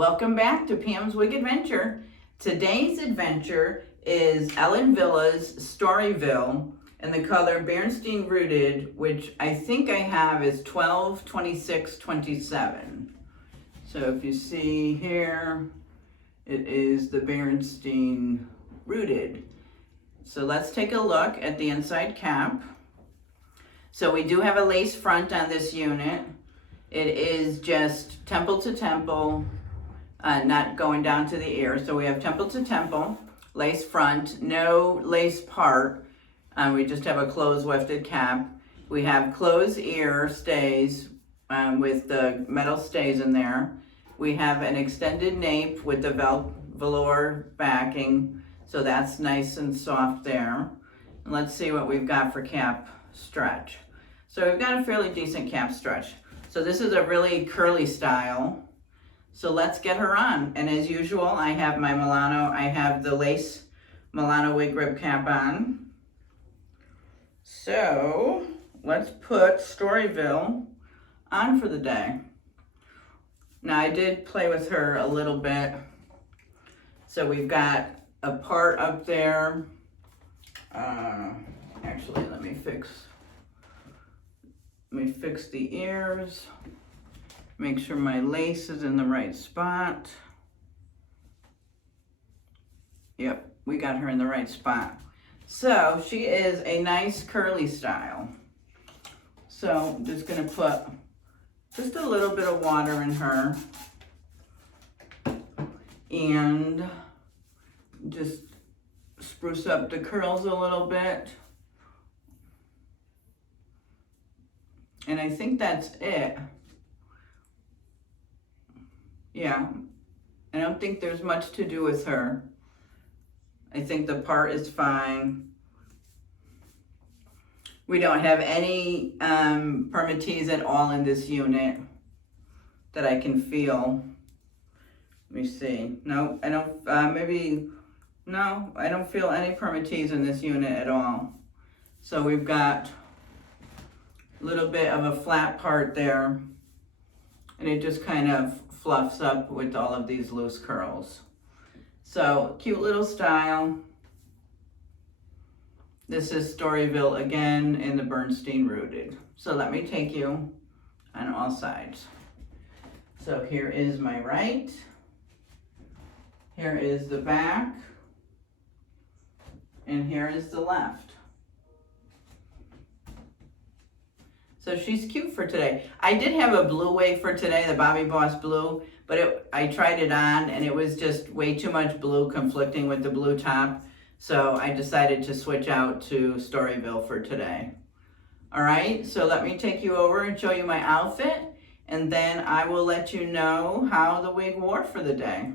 Welcome back to Pam's Wig Adventure. Today's adventure is Ellen Wille's Storyville in the color Bernstein Rooted, which I think I have is 12, 26, 27. So if you see here, it is the Bernstein Rooted. So let's take a look at the inside cap. So we do have a lace front on this unit. It is just temple to temple, not going down to the ear. So we have temple to temple, lace front, no lace part. We just have a closed wefted cap. We have closed ear stays with the metal stays in there. We have an extended nape with the velour backing. So that's nice and soft there. And let's see what we've got for cap stretch. So we've got a fairly decent cap stretch. So this is a really curly style. So let's get her on. And as usual, I have my Milano, I have the lace Milano wig rib cap on. So let's put Storyville on for the day. Now I did play with her a little bit. So we've got a part up there. Actually, let me fix the ears. Make sure my lace is in the right spot. Yep, we got her in the right spot. So she is a nice curly style. So I'm just gonna put just a little bit of water in her and just spruce up the curls a little bit. And I think that's it. Yeah, I don't think there's much to do with her. I think the part is fine. We don't have any permatease at all in this unit that I can feel. Let me see. No, I don't, no, I don't feel any permatease in this unit at all. So we've got a little bit of a flat part there, and it just kind of fluffs up with all of these loose curls. So cute little style. This is Storyville again in the Bernstein Rooted. So let me take you on all sides. So here is my right. Here is the back. And here is the left. So she's cute for today. I did have a blue wig for today, the Bobbi Boss blue, but I tried it on and it was just way too much blue conflicting with the blue top. So I decided to switch out to Storyville for today. All right, so let me take you over and show you my outfit, and then I will let you know how the wig wore for the day.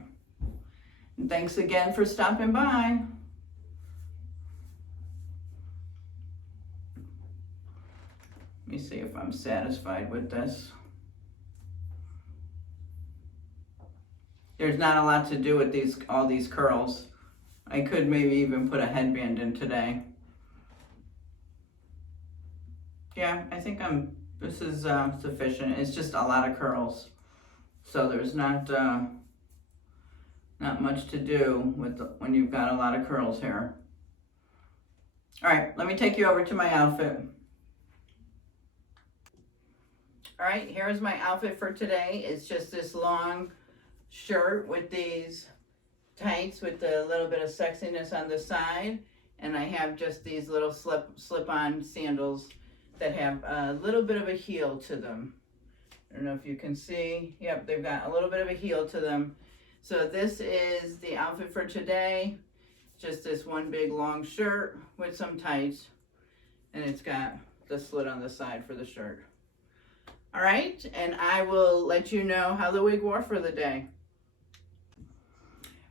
And thanks again for stopping by. Let me see if I'm satisfied with this. There's not a lot to do with all these curls. I could maybe even put a headband in today. Yeah, I think this is sufficient. It's just a lot of curls. So there's not much to do when you've got a lot of curls here. All right, let me take you over to my outfit. All right, here's my outfit for today. It's just this long shirt with these tights with a little bit of sexiness on the side. And I have just these little slip-on sandals that have a little bit of a heel to them. I don't know if you can see. Yep, they've got a little bit of a heel to them. So this is the outfit for today. Just this one big long shirt with some tights. And it's got the slit on the side for the shirt. All right, and I will let you know how the wig wore for the day.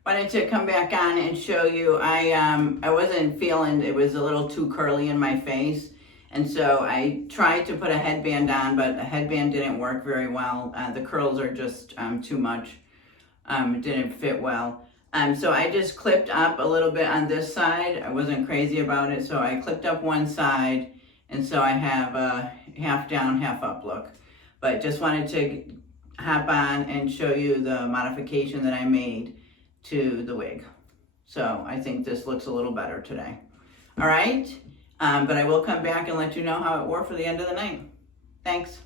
Wanted to come back on and show you, I wasn't feeling, it was a little too curly in my face. And so I tried to put a headband on, but the headband didn't work very well. The curls are just too much. It didn't fit well. So I just clipped up a little bit on this side. I wasn't crazy about it, so I clipped up one side. And so I have a half down, half up look. But just wanted to hop on and show you the modification that I made to the wig. So I think this looks a little better today. All right, but I will come back and let you know how it wore for the end of the night. Thanks.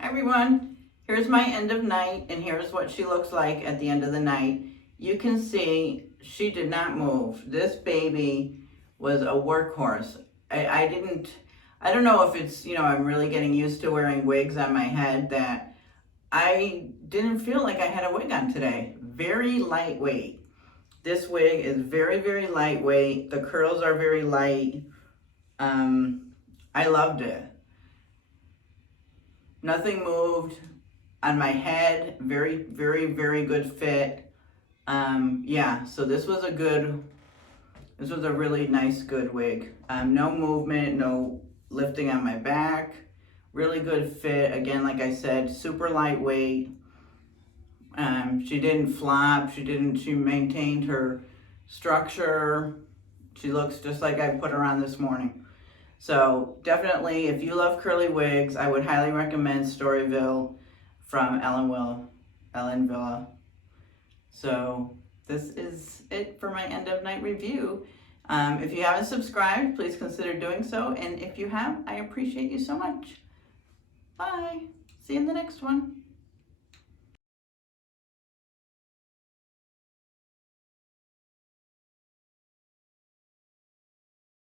Everyone, here's my end of night, and here's what she looks like at the end of the night. You can see she did not move. This baby was a workhorse. I don't know if it's, you know, I'm really getting used to wearing wigs on my head, that I didn't feel like I had a wig on today. Very lightweight. This wig is very, very lightweight. The curls are very light. I loved it. Nothing moved on my head. Very, very, very good fit. Yeah, so this was a really nice, good wig. No movement, no lifting on my back. Really good fit. Again, like I said, super lightweight. She didn't flop. She maintained her structure. She looks just like I put her on this morning. So definitely, if you love curly wigs, I would highly recommend Storyville from Ellen Wille. So this is it for my end of night review. If you haven't subscribed, please consider doing so. And if you have, I appreciate you so much. Bye. See you in the next one.